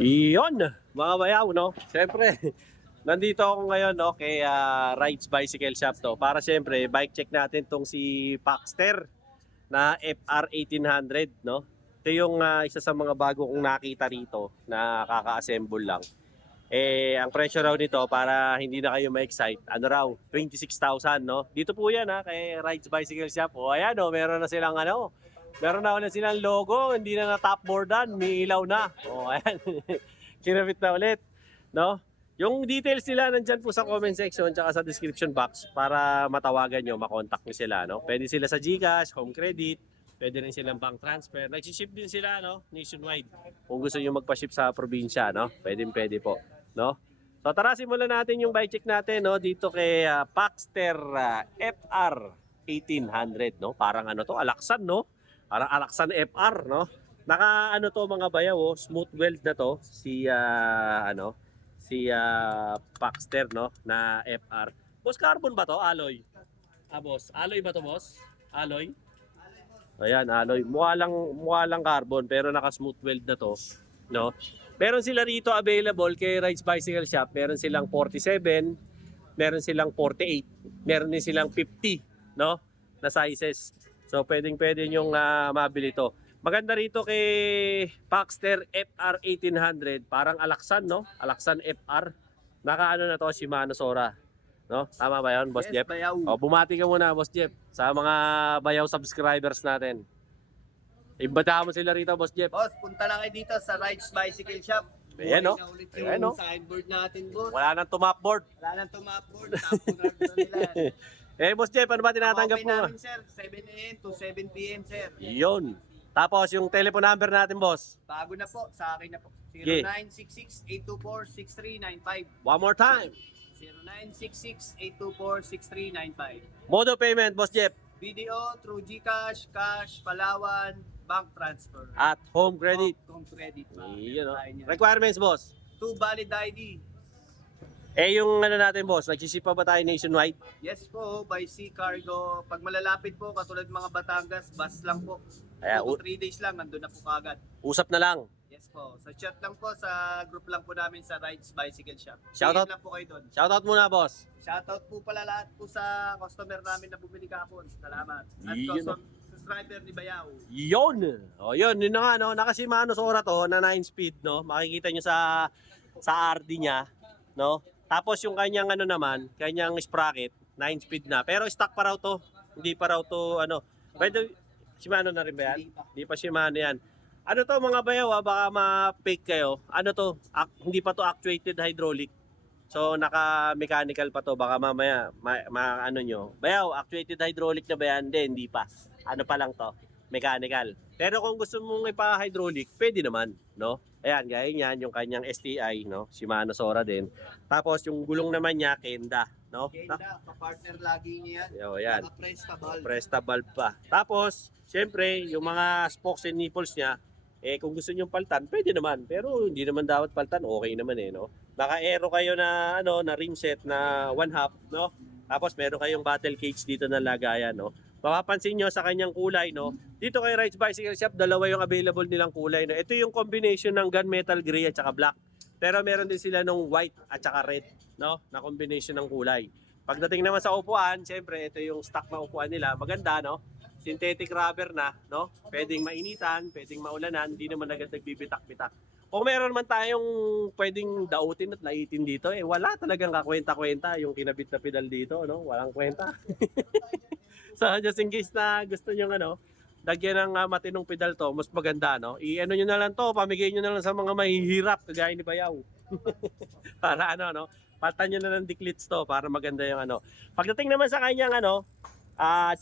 Iyon, mga bayaw, no? Siyempre, nandito ako ngayon, no, kay Rides Bicycle Shop to. Para siyempre, bike check natin tong si Paxter na FR1800, no? Ito yung isa sa mga bago kong nakita rito na kaka-assemble lang. Ang presyo raw nito para hindi na kayo ma-excite, ano raw, 26,000, no? Dito po yan, kay Rides Bicycle Shop. O ayan, no, meron na silang meron na ulit silang logo, hindi na na-topboardan, may ilaw na. O ayan, kinabit na ulit, no? Yung details nila nandyan po sa comment section tsaka sa description box para matawagan nyo, makontak nyo sila, no? Pwede sila sa GCash, home credit, pwede rin silang bank transfer. Nag-ship din sila, no? Nationwide. Kung gusto nyo magpa-ship sa probinsya, no? Pwede po, no? So tara, simulan natin yung bike check natin, no? Dito kay Paxter FR 1800, no? Parang ano to, Alaksan, no? Parang Alaksan FR, no? Naka ano to mga bayaw, smooth weld na to si Paxter, no, na FR. Boss, carbon ba to? Alloy? Boss, alloy ba to, boss? Alloy? Ayan, alloy. Mukha lang carbon pero naka-smooth weld na to, no? Meron sila rito available kay Rides Bicycle Shop. Meron silang 47, meron silang 48, meron din silang 50, no, na sizes. So pwede nyong mabili to. Maganda rito kay Paxter FR 1800, parang Alaksan, no? Alaksan FR. Naka na to, Shimano Sora. No? Tama ba 'yon, Boss Yes, Jeff? bayaw. O, bumati ka muna, Boss Jeff, sa mga bayaw subscribers natin. Imbatahan mo sila rito, Boss Jeff. Boss, punta lang kayo dito sa Rides Bicycle Shop. Ayan, no? Na ulit Ayan, yung no? sideboard natin, boss. Wala nang tumapboard. Wala nang tumapboard. Tapo na nila. Boss Jeff, ano ba tinatanggap Okay mo? namin, sir. 7 a.m. to 7 p.m., sir. Yun. Tapos yung telephone number natin, boss. Bago na po. Sa akin na po. Yeah. 0966-824-6395. One more time. 0966-824-6395. Mode of payment, Boss Jeff. Video through GCash, Cash, Palawan, Bank Transfer. At home credit. Home credit. Yun, no? Tayo niyan. Requirements, boss. 2 valid ID. Yung ano natin, boss, nagsisip pa ba tayo nationwide? Yes po, by sea cargo. Pag malalapit po, katulad mga Batangas, bus lang po. Kaya, 3 days lang, nandun na po kagad. usap na lang. Yes po, sa chat lang po, sa group lang po namin sa Rides Bicycle Shop. Shoutout. PM lang po kayo doon. Shoutout muna, boss. Shoutout po pala lahat po sa customer namin na bumili kahapon. Salamat. At Yun, subscriber ni Bayaw. Yun! O, yun na nga, no? Naka-Shimano Sora to, na 9-speed, no? Makikita nyo sa RD niya, no? Tapos yung kanyang kanyang sprocket, 9-speed na. Pero stock pa raw to. Hindi pa raw to, Pwede, Shimano na rin ba yan? Hindi pa Shimano yan. Ano to mga bayaw, baka ma-fake kayo. Ano to? Hindi pa to actuated hydraulic. So naka-mechanical pa to. Baka mamaya, bayaw, actuated hydraulic na ba yan? Hindi pa. Ano pa lang to? Mechanical. Pero kung gusto mong ipa-hydraulic, pwede naman, no? Ayan, gaya niyan, yung kanyang STI, no? Shimano Sora din. Tapos yung gulong naman niya, Kenda, no? Kenda, kapartner lagi niya yan. Yan. Naka-presta valve. Presta valve pa. Tapos, syempre, yung mga spokes and nipples niya, kung gusto niyo paltan, pwede naman. Pero hindi naman dapat paltan, okay naman no? Naka-aero kayo na, na rim set na 1/2, no? Tapos meron kayong battle cage dito na lagayan, no? Mapapansin nyo sa kanyang kulay, no? Dito kay Rides Bicycle Shop, dalawa yung available nilang kulay, no? Ito yung combination ng gunmetal gray at saka black. Pero meron din sila nung white at saka red, no? Na combination ng kulay. Pagdating naman sa upuan, syempre, ito yung stock na upuan nila. Maganda, no? Synthetic rubber na, no? Pwedeng mainitan, pwedeng maulanan, hindi naman agad nagbibitak-bitak. Kung meron man tayong pwedeng dautin at laitin dito, wala talagang kakwenta-kwenta yung kinabit na pedal dito, no? Walang kwenta. So, just in case na gusto nyo lagyan ng matinong pedal to, mas maganda, no? I-ano nyo na lang to, pamigay nyo na lang sa mga mahihirap, kagaya ni Bayaw. Para palitan nyo na ng declits to, para maganda yung Pagdating naman sa kanyang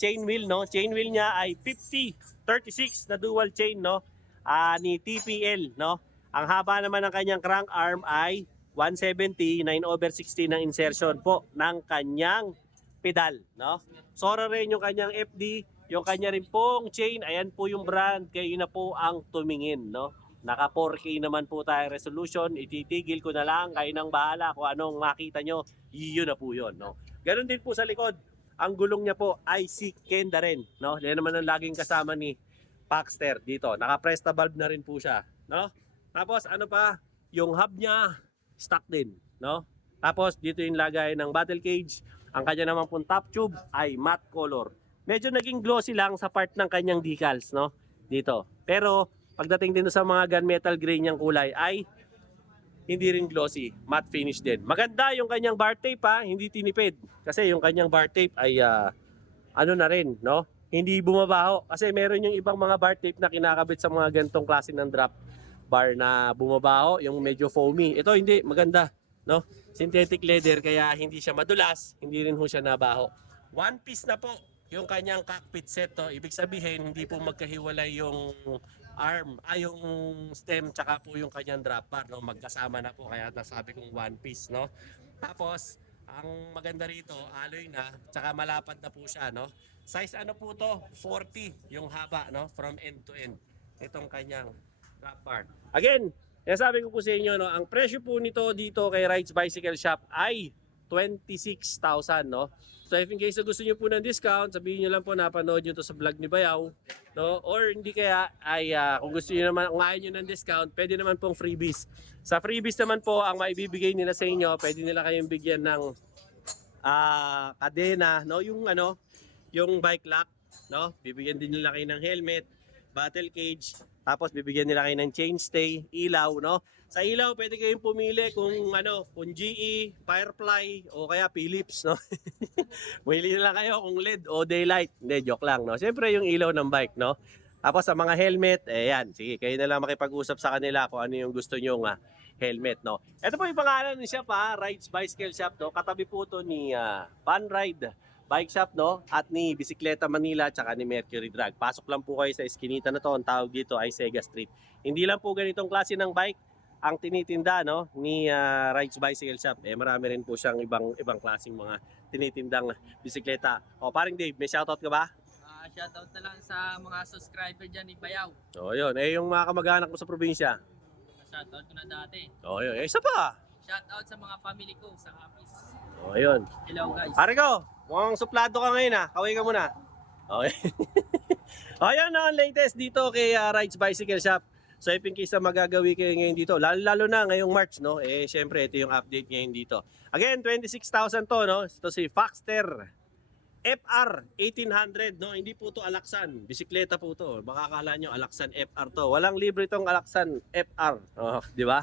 chain wheel, no? Chain wheel niya ay 50-36 na dual chain, no? Ni TPL, no? Ang haba naman ng kanyang crank arm ay 170, 9/16 ng insertion po ng kanyang pedal, no? Sora rin yung kanyang FD, yung kanya rin pong chain, ayan po yung brand, kayo na po ang tumingin, no? Naka 4K naman po tayo resolution, ititigil ko na lang, kayo nang bahala kung anong makita nyo, yun na po yun, no? Ganon din po sa likod, ang gulong niya po ay si Kenda rin, no? Yan naman ang laging kasama ni Paxter dito, naka-presta valve na rin po siya, no? Tapos yung hub niya, stock din, no? Tapos, dito yung lagay ng battle cage. Ang kanya naman pong top tube ay matte color. Medyo naging glossy lang sa part ng kanyang decals, no? Dito. Pero, pagdating din sa mga gunmetal gray niyang kulay ay hindi rin glossy, matte finish din. Maganda yung kanyang bar tape ha, hindi tinipid. Kasi yung kanyang bar tape ay ano na rin, no? Hindi bumabaho. Kasi meron yung ibang mga bar tape na kinakabit sa mga ganitong klase ng drop bar na bumabaho, yung medyo foamy. Ito hindi, maganda, no? Synthetic leather kaya hindi siya madulas, hindi rin ho siya nabaho. One piece na po yung kanyang cockpit set to. Ibig sabihin, hindi po magkahiwalay yung arm, yung stem tsaka po yung kanyang drop bar, no? Magkasama na po kaya nasabi kong one piece, no? Tapos ang maganda rito, alloy na tsaka malapad na po siya, no? Size ano po to? 40 yung haba, no? From end to end. Itong kanyang drop bar. Again, sabi ko po sa inyo, no, ang presyo po nito dito kay Rides Bicycle Shop ay 26,000, no? So if in case na gusto niyo po ng discount, sabihin niyo lang po napanood niyo to sa vlog ni Bayaw, no? Or hindi kaya ay kung gusto niyo naman, kung ayaw niyo ng discount, pwede naman pong freebies. Sa freebies naman po, ang maibibigay nila sa inyo, pwede nila kayong bigyan ng kadena, no? Yung bike lock, no? Bibigyan din nila kayo ng helmet, battle cage, tapos bibigyan nila kayo ng chainstay, ilaw, no? Sa ilaw, pwede kayong pumili kung GE, Firefly, o kaya Philips, no? Pumili nila kayo kung LED o daylight. Hindi, joke lang, no? Siyempre yung ilaw ng bike, no? Tapos sa mga helmet, yan. Sige, kayo na lang makipag-usap sa kanila kung ano yung gusto nyo helmet, no? Ito po yung pangalan ni shop, Rides Bicycle Shop, no? Katabi po to ni Fun Ride Bike Shop, no? At ni Bisikleta Manila tsaka ni Mercury Drag. Pasok lang po kayo sa eskinita na to. Ang tawag dito ay Sega Street. Hindi lang po ganitong klase ng bike ang tinitinda, no, ni Rides Bicycle Shop. Marami rin po siyang ibang klaseng mga tinitindang bisikleta. O, paring Dave, may shoutout ka ba? Shoutout na lang sa mga subscriber dyan ni Bayaw. O, yun. Yung mga kamag-anak mo sa probinsya. Shoutout ko na dati. O, yun. Isa pa. Shoutout sa mga family ko sa Kapis. O, yun. Hello guys. Pare ko, mukhang suplado ka ngayon Kaway ka muna. Okay. O, yun ang latest dito kay Rides Bicycle Shop. So if in case na magagawi kayo ngayon dito, lalo na ngayong March, no? Syempre ito yung update ngayon dito. Again, 26,000 to, no? Ito si Foxter FR 1800, no? Hindi po to Alaksan, bisikleta po to. Baka akala nyo Alaksan FR to. Walang libre tong Alaksan FR. Oh, di ba?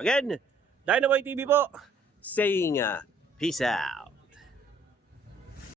Again, Dinoboy TV po saying peace out.